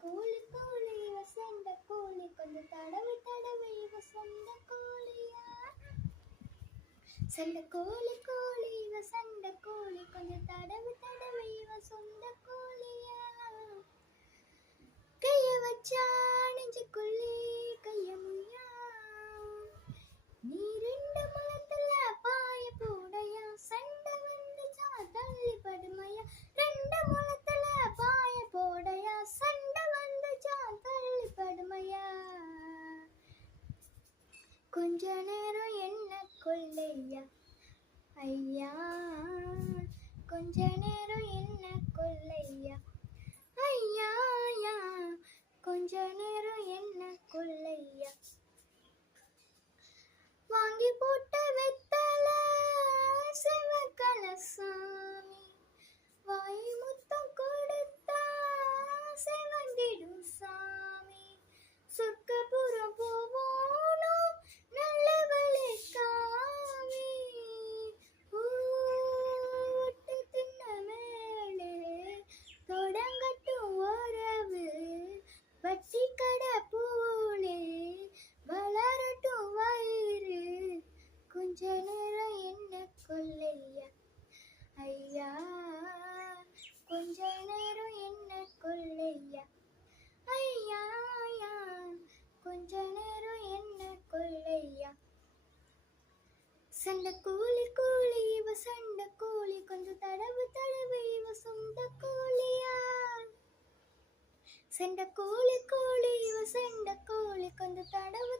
கோழி கோழி வசந்த கோழி கொஞ்சம் தடவை தடவை வசந்த கோழியா சண்ட கோழி கோழி வசந்த கோழி கொஞ்சம் தடவை தடவை வசந்த கோழியா கைய வச்சா நெஞ்சுக்குள்ளே கைய முய்யா நீ ரெண்டு முளத்துல பாய போடையா சண்டை வந்துச்சா தள்ளி படுமையா ரெண்டு முளத்துல பாய போடையா சண்டை வந்துச்சா தள்ளி படுமையா கொஞ்ச நேரம் என்ன கொள்ளையா ஐயா கொஞ்ச நேரம் என்ன கொள்ளையா ஐயா ஐயா கொஞ்ச நேரம் என்ன கொள்ளையா வாங்கி போட்ட வெத்தல சிவக்கல சாமி வாய் முத்தம் கொடுத்தா சிவந்திடும் சாமி சொர்க்கபுரம் போவோனும் நல்லவளே காமி ஒட்டு தின்ன மேலே தொடங்கட்டும் உறவு வட்டி கடை பூலே வளரட்டும் வயிறு கொஞ்ச நேரம் என்ன கொள்ளையா ஐயா கொஞ்ச நேரம் என்ன கொள்ளையா ஐயா ஐயா கொஞ்ச நேரம் என்ன கொள்ளையா சண்டை கோழி கோழி இவ சண்டை கோழி கொஞ்சம் தடவு தடவு இவ சொந்த கோழியா சண்டை கோழி கோழி இவ சண்டை கோழி கொஞ்சம் தடவு